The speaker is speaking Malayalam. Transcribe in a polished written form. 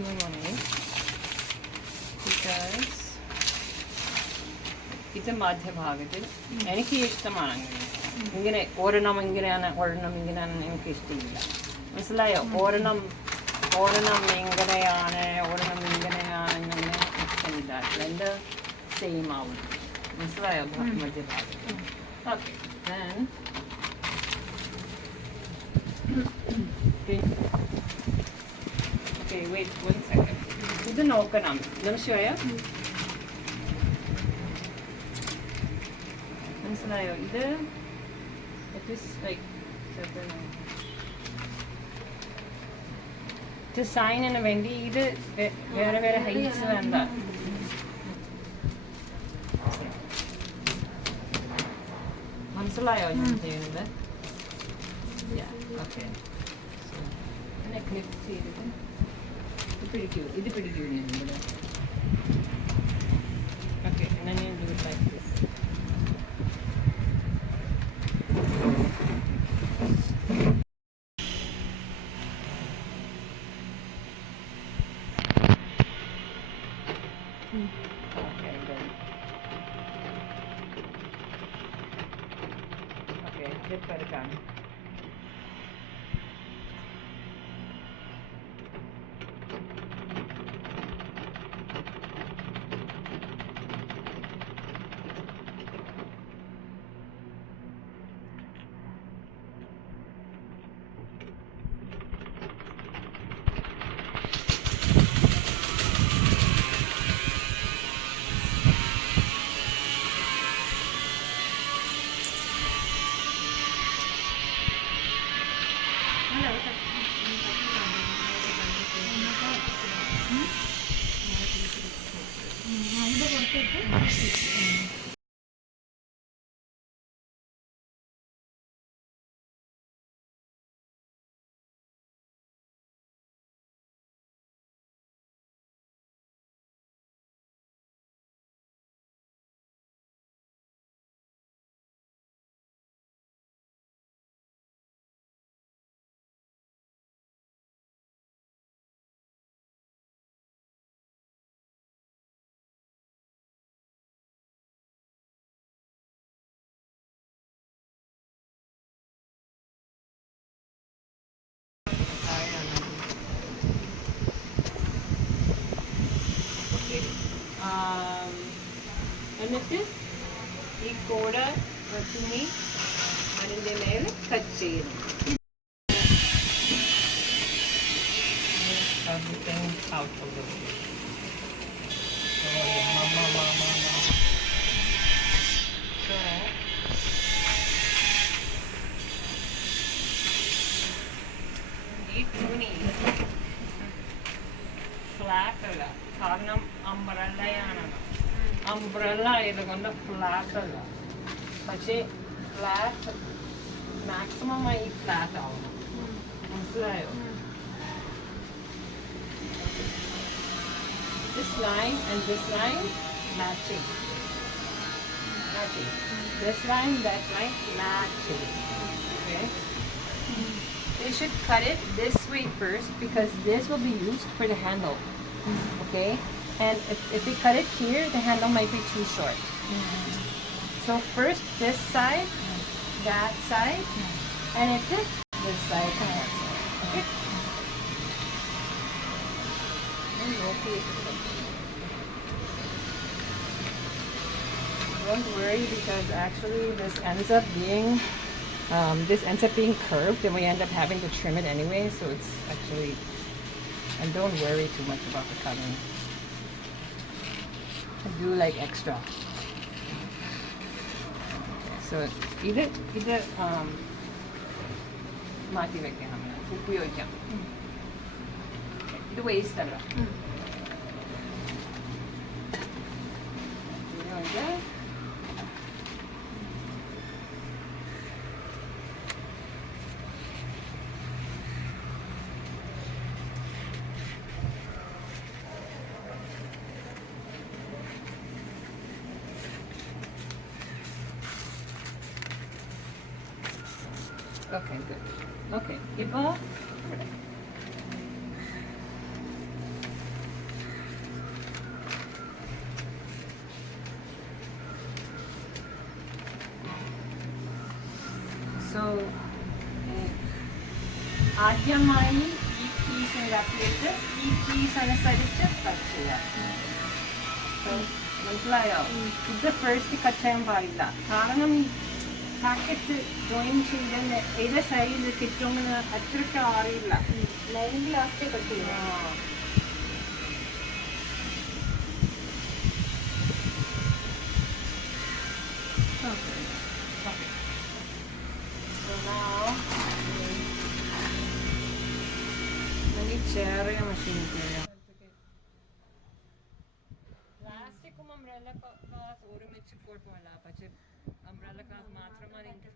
maximum money because ഇത് മധ്യഭാഗത്തിൽ എനിക്ക് ഇഷ്ടമാണ് അങ്ങനെ ഇങ്ങനെ ഒരെണ്ണം ഇങ്ങനെയാണ് എനിക്ക് ഇഷ്ടമില്ല മനസ്സിലായോ ഒരെണ്ണം ഇങ്ങനെയാണ് ഇങ്ങനെ ഇഷ്ടമില്ല രണ്ട് സെയിം ആവും മനസ്സിലായോ മധ്യഭാഗത്തിൽ ഓക്കെ Okay, wait 1 second. ഇത് നോക്കണം മനസ്സിലായോ മനസ്സിലായോ ഇത് ഇറ്റ് ഈസ് ലൈക്ക് ഡിസൈനിന് വേണ്ടി ഇത് വേറെ ഹൈറ്റ്സ് വേണ്ട മനസ്സിലായോ ഞാൻ ചെയ്യുന്നത് ഓക്കെ എന്നെ ക്ലിക്ക് ചെയ്തിട്ട് ഇത് പിടിക്കൂ ഞാൻ ഇവിടെ ഓക്കെ എന്നാൽ ഞാൻ do it like this Okay, good. Okay, zip എടുക്കാം എന്നിട്ട് ഈ കോട തുണി അതിൻ്റെ മേലെ കട്ട് ചെയ്യണം out of the way. So ഈ തുണി ഫ്ലാറ്റ് അല്ല കാരണം അംബ്രല്ല ആയതുകൊണ്ട് ഫ്ലാറ്റ് അല്ല പക്ഷേ ഫ്ലാറ്റ് മാക്സിമം ആയി ഫ്ലാറ്റ് ആവണം മനസ്സിലായോ this line and this line matching this line that line matching okay you should cut it this way first because this will be used for the handle okay and if we cut it here the handle might be too short so first this side that side and then this side and that side okay don't worry because actually this ends up being curved and we end up having to trim it anyway so it's actually and don't worry too much about the cutting do like extra so either മാറ്റി വെക്കണം ഉപയോഗിക്കാം ഇത് വേസ്റ്റ് അല്ല Okay, good. Okay, ഇപ്പോൾ കൃത്യമായി ഈ പീസ് ഉണ്ടാക്കിയിട്ട് ഈ പീസ് അനുസരിച്ച് കട്ട് ചെയ്യാം. മനസ്സിലായോ? ഇത് ഫസ്റ്റ് കട്ട് ചെയ്യാൻ പാടില്ല. കാരണം പാക്കറ്റ് ജോയിൻ ചെയ്ത് ഏത് സൈഡിൽ കിട്ടുമെന്ന് അത്രയ്ക്ക് അറിയില്ല. ലൈനിങ് ലാസ്റ്റ് കട്ട് ചെയ്യാം. ചെറിയ മെഷീൻ പ്ലാസ്റ്റിക്കും അംബ്രല്ല ക്ലോത്ത് ഒരുമിച്ച് കുഴപ്പമില്ല. പക്ഷെ അംബ്രല്ല ക്ലോത്ത് മാത്രമാണ് എനിക്ക്